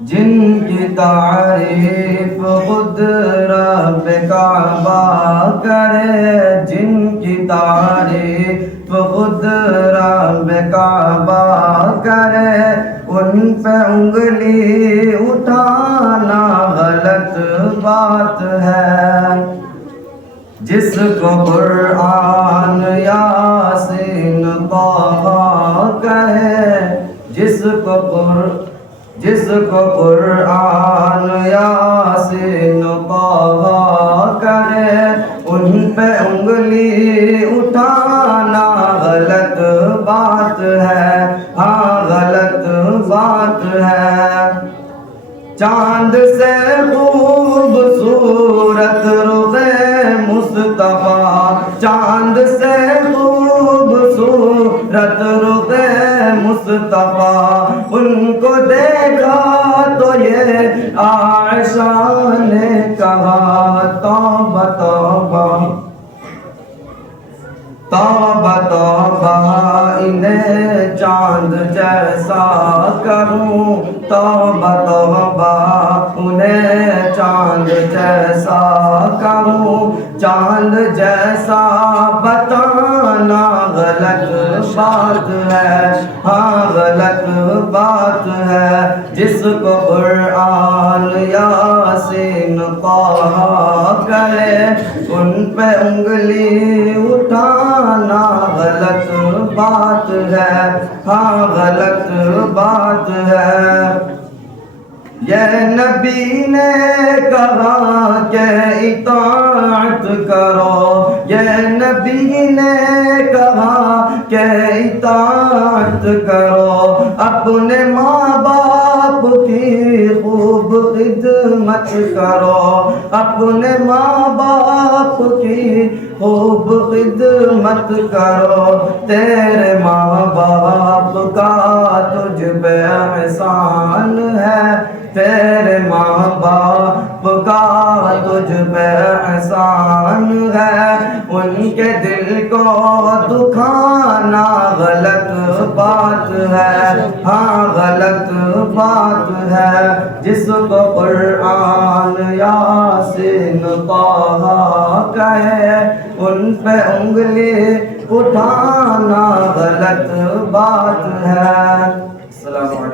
جن کی تعریف خود رب کعبہ کرے، جن کی تعریف خود رب کعبہ کرے، ان پہ انگلی اٹھانا غلط بات ہے۔ جس کو قرآن یاسین طہ کہے، جس کو قرآن یاسین طہ کرے، ان پہ انگلی اٹھانا غلط بات ہے، ہاں غلط بات ہے۔ چاند سے خوبصورت رخ مصطفیٰ، چاند سے خوبصورت رخ مصطفیٰ، ان کو دیکھا تو یہ عائشہ نے کہا توبہ توبہ توبہ توبہ، انہیں چاند جیسا کروں، توبہ توبہ انہیں چاند جیسا کروں، چاند جیسا بتانا غلط بات ہے، ہاں غلط بات ہے۔ جس کو قرآن یاسین طہ کرے، ان پہ انگلی اٹھانا غلط بات ہے، ہاں غلط بات ہے۔ یہ نبی نے کہا کہ اطاعت کرو، یہ نبی نے کہا کہ اطاعت کرو، اپنے ماں باپ کی خوب خدمت کرو، اپنے ماں باپ کی خوب خدمت کرو، تیرے ماں باپ کا تجھ پہ احسان ہے، تیرے ماں باپ کا تجھ پہ احسان ہے، ان کے دل کو دکھانا غلط بات ہے، ہاں غلط بات ہے۔ جس کو قرآن یاسین طہ کہے، ان پہ انگلی اٹھانا غلط بات ہے۔ السلام علیکم۔